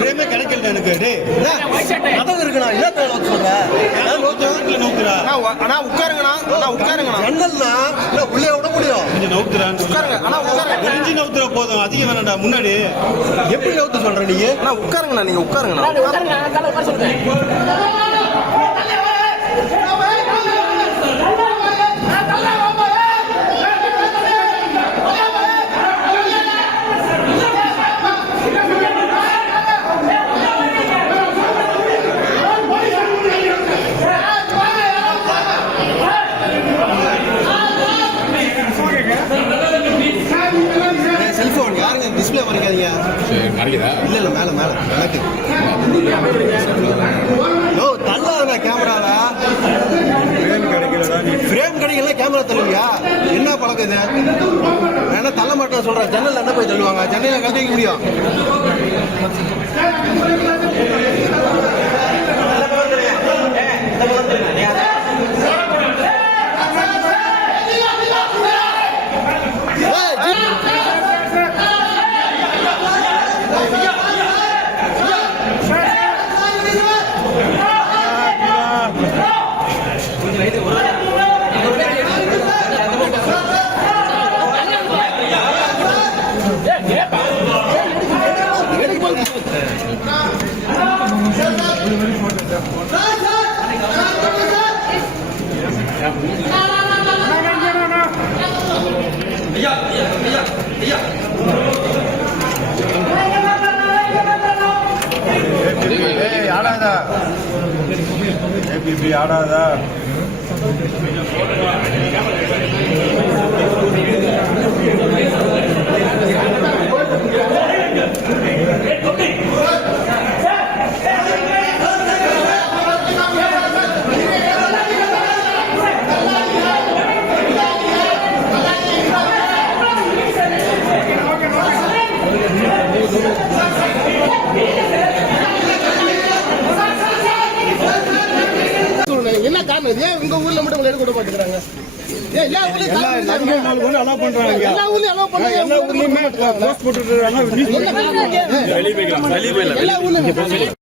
பிரேமே கிடைக்கல எனக்கு. அதான் இருக்குண்ணா. என்ன சொல்றேன் உட்காருங்கண்ணா. ஜன்னல்னா உள்ளே விட முடியும். கொஞ்சம் நவுத்துற போதும். அதிகம் வேணாண்டா. முன்னாடி எப்படி நவுத்து சொல்ற நீங்க? உட்காருங்கண்ணா. நீங்க உட்காருங்கண்ணா. செல்போன் யாருங்க டிஸ்பிளே பண்ணிக்காதீங்க. இல்ல இல்ல மேல மேல எனக்கு தள்ளாதுங்க கேமரால. ஃப்ரேம் கிடைக்கல கேமரா தள்ளுவியா? என்ன பழக்கம் இது? என்ன தள்ள மாட்டேன் சொல்றேன். ஜன்னல் என்ன போய் தள்ளுவாங்க? ஜன்னல கழட்டி வைக்க முடியும். ஆடாதா ஏபிபி ஆடாதா. என்ன காரணம்? ஏன் உங்க ஊர்ல மட்டும் எடுக்க விட மாட்டேங்கிறாங்க? எல்லா ஊர்லயுமே